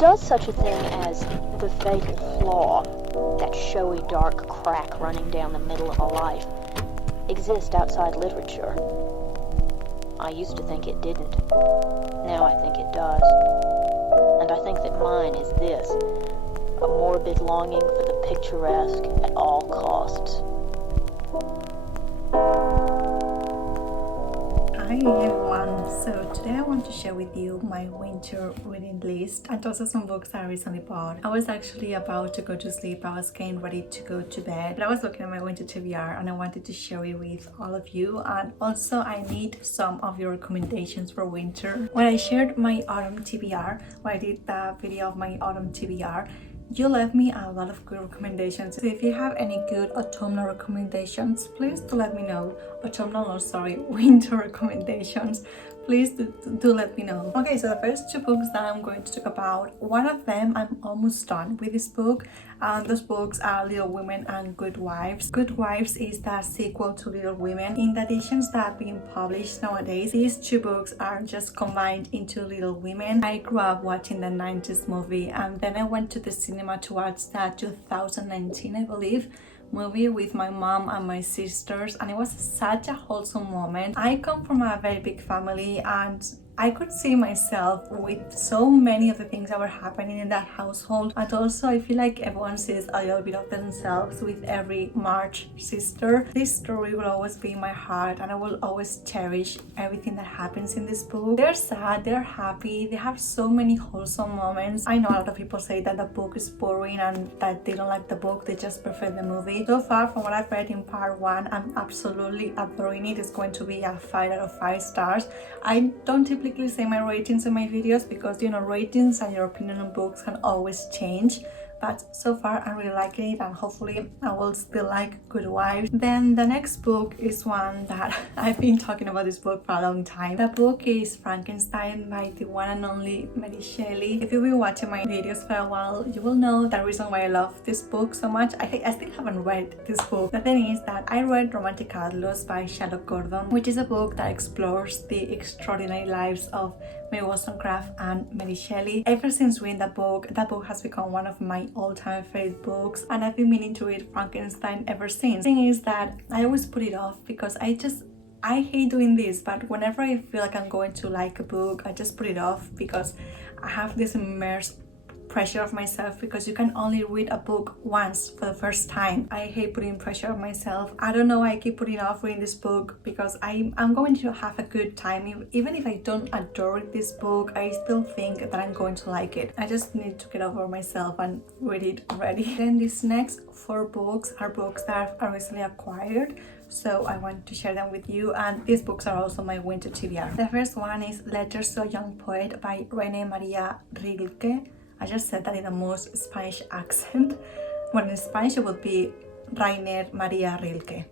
Does such a thing as the fatal flaw, that showy dark crack running down the middle of a life, exist outside literature? I used to think it didn't. Now I think it does. And I think that mine is this, a morbid longing for the picturesque at all costs. Hi everyone, so today I want to share with you my winter reading list and also some books I recently bought. I was actually about to go to sleep, I was getting ready to go to bed, but I was looking at my winter TBR and I wanted to share it with all of you, and also I need some of your recommendations for winter. When I shared my autumn TBR, when I did the video of my autumn TBR, you left me a lot of good recommendations. So if you have any good autumnal recommendations, please do let me know. Winter recommendations, please do let me know. Okay, so the first two books that I'm going to talk about, one of them I'm almost done with this book, and those books are Little Women and Good Wives. Good Wives is the sequel to Little Women. In the editions that are being published nowadays, these two books are just combined into Little Women. I grew up watching the 90s movie, and then I went to the cinema to watch that 2019, I believe, movie with my mom and my sisters, and it was such a wholesome moment. I come from a very big family, and I could see myself with so many of the things that were happening in that household, and also I feel like everyone sees a little bit of themselves with every March sister. This story will always be in my heart, and I will always cherish everything that happens in this book. They're sad, they're happy, they have so many wholesome moments. I know a lot of people say that the book is boring and that they don't like the book, they just prefer the movie. So far from what I've read in part 1, I'm absolutely adoring it. It's going to be a 5 out of 5 stars. I don't typically say my ratings in my videos because, you know, ratings and your opinion on books can always change, but so far I'm really liking it, and hopefully I will still like Good Wives. Then the next book is one that I've been talking about this book for a long time. The book is Frankenstein by the one and only Mary Shelley. If you've been watching my videos for a while, you will know the reason why I love this book so much. I still haven't read this book. The thing is that I read Romantic Outlaws by Charlotte Gordon, which is a book that explores the extraordinary lives of Mary Wollstonecraft and Mary Shelley. Ever since reading that book has become one of my all-time favorite books, and I've been meaning to read Frankenstein ever since. The thing is that I always put it off because I hate doing this, but whenever I feel like I'm going to like a book, I just put it off because I have this immense pressure of myself, because you can only read a book once for the first time. I hate putting pressure on myself. I don't know why I keep putting off reading this book, because I'm going to have a good time. Even if I don't adore this book, I still think that I'm going to like it. I just need to get over myself and read it already. Then these next 4 books are books that I've recently acquired, so I want to share them with you, and these books are also my winter TBR. The first one is Letters to a Young Poet by Rainer Maria Rilke. I just said that in the most Spanish accent. When in Spanish it would be Rainer Maria Rilke.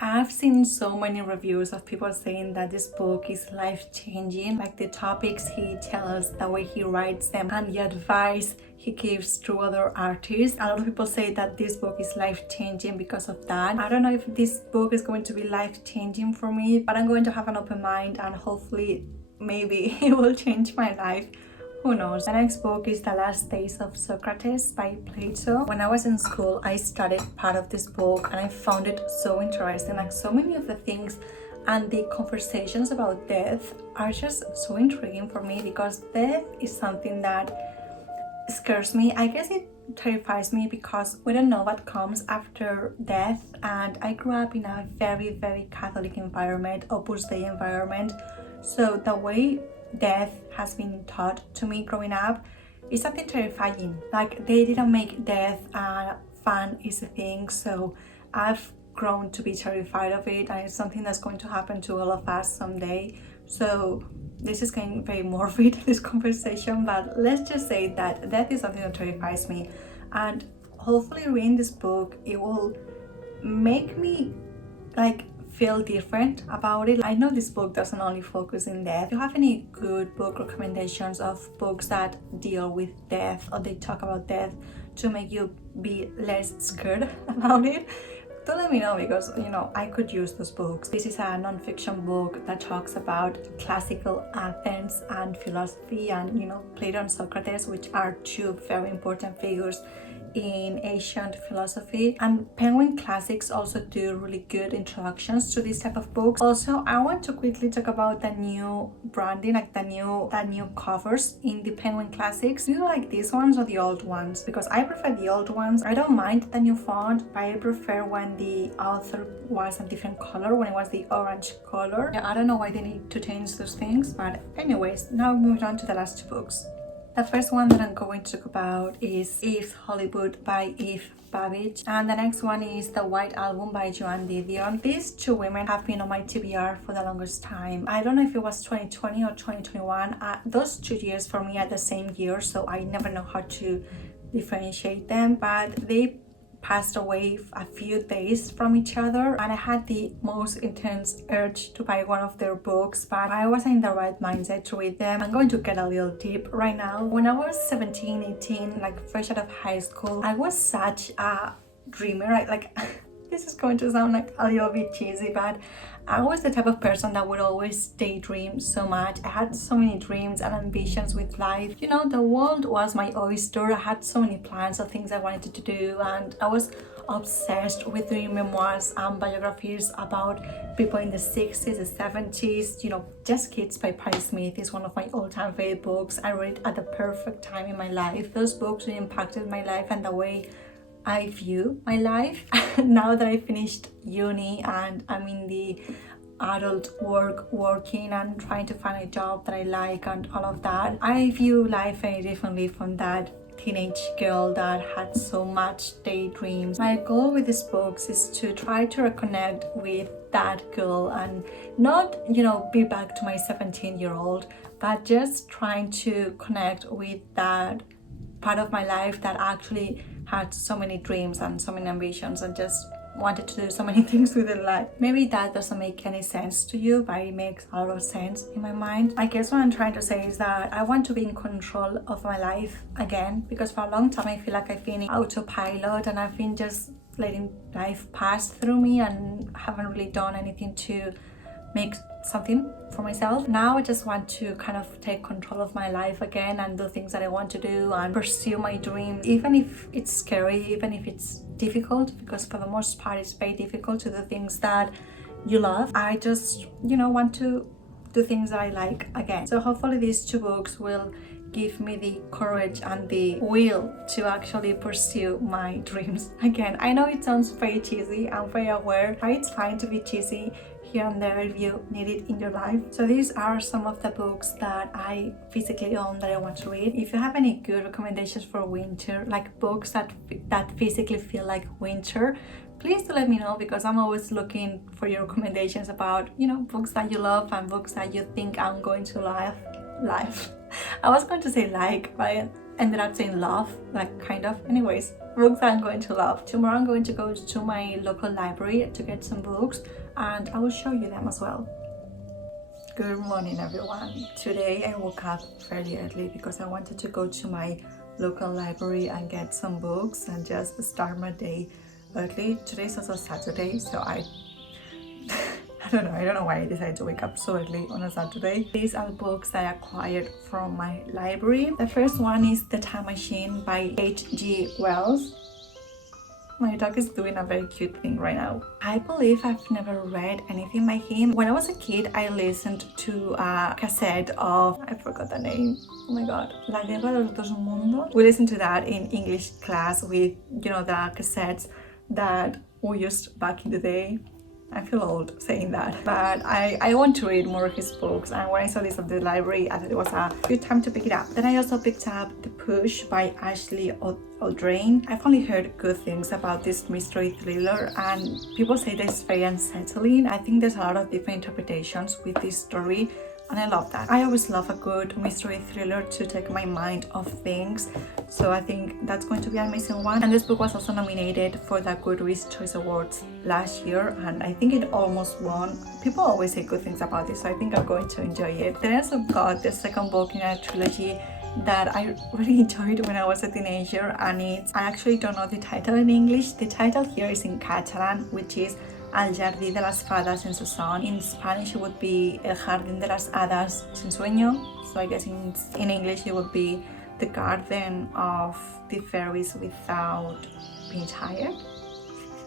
I've seen so many reviews of people saying that this book is life-changing, like the topics he tells, the way he writes them, and the advice he gives to other artists. A lot of people say that this book is life-changing because of that. I don't know if this book is going to be life-changing for me, but I'm going to have an open mind, and hopefully maybe it will change my life. Who knows? The next book is The Last Days of Socrates by Plato. When I was in school, I studied part of this book, and I found it so interesting. Like, so many of the things and the conversations about death are just so intriguing for me, because death is something that scares me. I guess it terrifies me because we don't know what comes after death, and I grew up in a very, very Catholic environment, Opus Dei environment. So the way death has been taught to me growing up is something terrifying. Like, they didn't make death a fun, easy thing, so I've grown to be terrified of it, and it's something that's going to happen to all of us someday. So this is getting very morbid, this conversation, but let's just say that death is something that terrifies me, and hopefully reading this book, it will make me like feel different about it. I know this book doesn't only focus on death. If you have any good book recommendations of books that deal with death, or they talk about death to make you be less scared about it, do let me know, because I could use those books. This is a non-fiction book that talks about classical Athens and philosophy, and Plato and Socrates, which are two very important figures in ancient philosophy. And Penguin Classics also do really good introductions to this type of books. Also, I want to quickly talk about the new branding, like the new covers in the Penguin Classics. Do you like these ones or the old ones? Because I prefer the old ones. I don't mind the new font, but I prefer when the author was a different color, when it was the orange color. Yeah, I don't know why they need to change those things, but anyways, now moving on to the last two books. The first one that I'm going to talk about is Eve's Hollywood by Eve Babitz, and the next one is The White Album by Joan Didion. These two women have been on my TBR for the longest time. I don't know if it was 2020 or 2021. Those 2 years for me are the same year, so I never know how to differentiate them, but they passed away a few days from each other, and I had the most intense urge to buy one of their books, but I wasn't in the right mindset to read them. I'm going to get a little deep right now. When I was 17, 18, like fresh out of high school, I was such a dreamer. Like this is going to sound like a little bit cheesy, but I was the type of person that would always daydream so much. I had so many dreams and ambitions with life. The world was my oyster. I had so many plans of things I wanted to do, and I was obsessed with doing memoirs and biographies about people in the 60s, the 70s. Just Kids by Patti Smith is one of my all-time favorite books. I read it at the perfect time in my life. Those books really impacted my life and the way I view my life. Now that I finished uni and I'm in the adult working and trying to find a job that I like and all of that, I view life very differently from that teenage girl that had so much daydreams. My goal with these books is to try to reconnect with that girl and not, be back to my 17-year-old, but just trying to connect with that part of my life that actually had so many dreams and so many ambitions and just wanted to do so many things with their life. Maybe that doesn't make any sense to you, but it makes a lot of sense in my mind. I guess what I'm trying to say is that I want to be in control of my life again, because for a long time I feel like I've been in autopilot and I've been just letting life pass through me and haven't really done anything to make something for myself. Now I just want to kind of take control of my life again and do things that I want to do and pursue my dreams, even if it's scary, even if it's difficult, because for the most part it's very difficult to do things that you love. I just want to do things that I like again. So hopefully these two books will give me the courage and the will to actually pursue my dreams again. I know it sounds very cheesy, I'm very aware, but it's fine to be cheesy here and there if you need it in your life. So these are some of the books that I physically own that I want to read. If you have any good recommendations for winter, like books that physically feel like winter, please do let me know, because I'm always looking for your recommendations about books that you love and books that you think I'm going to love. I was going to say like, but I ended up saying love, like kind of. Anyways, books that I'm going to love. Tomorrow I'm going to go to my local library to get some books, and I will show you them as well. Good morning everyone. Today I woke up fairly early because I wanted to go to my local library and get some books and just start my day early. Today's also Saturday, so I don't know why I decided to wake up so early on a Saturday. These are books that I acquired from my library. The first one is The Time Machine by H.G. Wells. My dog is doing a very cute thing right now. I believe I've never read anything by him. When I was a kid, I listened to a cassette of, I forgot the name, oh my god, La Guerra de los Dos Mundos. We listened to that in English class with, the cassettes that we used back in the day. I feel old saying that, but I want to read more of his books, and when I saw this at the library, I thought it was a good time to pick it up. Then I also picked up The Push by Ashley Audrain. I've only heard good things about this mystery thriller, and people say that it's very unsettling. I think there's a lot of different interpretations with this story, and I love that. I always love a good mystery thriller to take my mind off things, so I think that's going to be an amazing one. And this book was also nominated for the Goodreads Choice Awards last year, and I think it almost won. People always say good things about this, so I think I'm going to enjoy it. Then I also got the second book in a trilogy that I really enjoyed when I was a teenager, and I actually don't know the title in English. The title here is in Catalan, which is El jardí de las hadas en su son. In Spanish it would be El jardín de las hadas sin sueño. So I guess in English it would be The Garden of the Fairies Without Being Tired.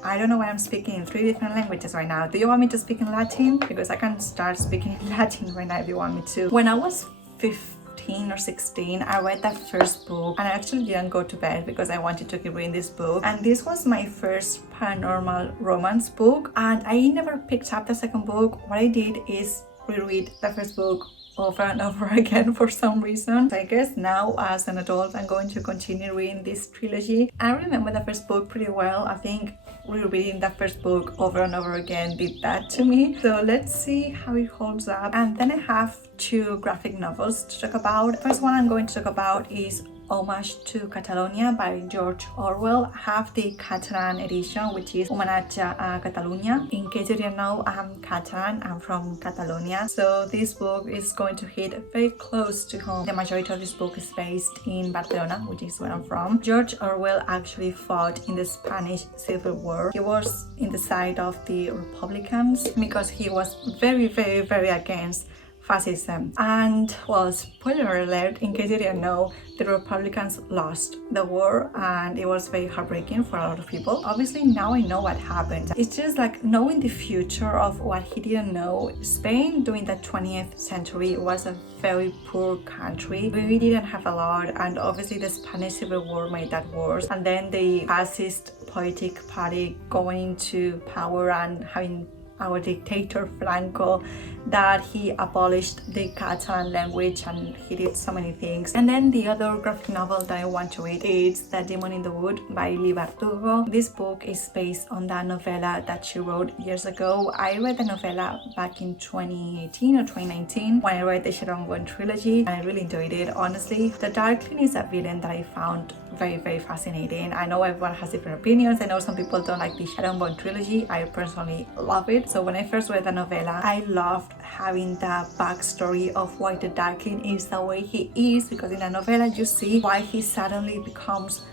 I don't know why I'm speaking in 3 different languages right now. Do you want me to speak in Latin? Because I can start speaking in Latin right now if you want me to. When I was 15 or 16, I read that first book, and I actually didn't go to bed because I wanted to keep reading this book. And this was my first paranormal romance book, and I never picked up the second book. What I did is reread the first book over and over again for some reason. So I guess now as an adult I'm going to continue reading this trilogy. I remember the first book pretty well. I think rereading the first book over and over again did that to me. So let's see how it holds up. And then I have 2 graphic novels to talk about. The first one I'm going to talk about is Homage to Catalonia by George Orwell. I have the Catalan edition, which is Homentatge a Catalunya. In case you didn't know, I'm Catalan, I'm from Catalonia. So this book is going to hit very close to home. The majority of this book is based in Barcelona, which is where I'm from. George Orwell actually fought in the Spanish Civil War. He was in the side of the Republicans because he was very, very, very against fascism. And well, spoiler alert, in case you didn't know, the Republicans lost the war, and it was very heartbreaking for a lot of people. Obviously now I know what happened. It's just like knowing the future of what he didn't know. Spain during the 20th century was a very poor country. We didn't have a lot, and obviously the Spanish Civil War made that worse. And then the fascist politic party going into power and having our dictator Franco, that he abolished the Catalan language, and he did so many things. And then the other graphic novel that I want to read is The Demon in the Wood by Leigh Bardugo. This book is based on the novella that she wrote years ago. I read the novella back in 2018 or 2019 when I read the Shelley trilogy, and I really enjoyed it, honestly. The Darkling is a villain that I found very, very fascinating. I know everyone has different opinions. I know some people don't like the Shelley trilogy. I personally love it. So when I first read the novella, I loved having the backstory of why the Darkling is the way he is, because in the novella you see why he suddenly becomes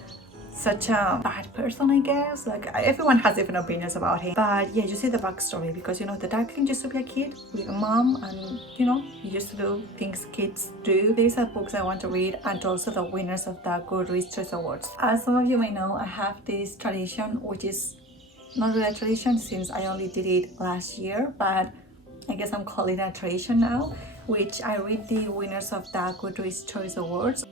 such a bad person, I guess. Like, everyone has different opinions about him, but yeah, you see the backstory, because you know the Darkling used to be a kid with a mom, and you know, he used to do things kids do. These are books I want to read, and also the winners of the Goodreads Choice Awards. As some of you may know, I have this tradition, which is not really a tradition since I only did it last year, but I guess I'm calling it a tradition now, which I read the winners of the Goodreads Choice Awards.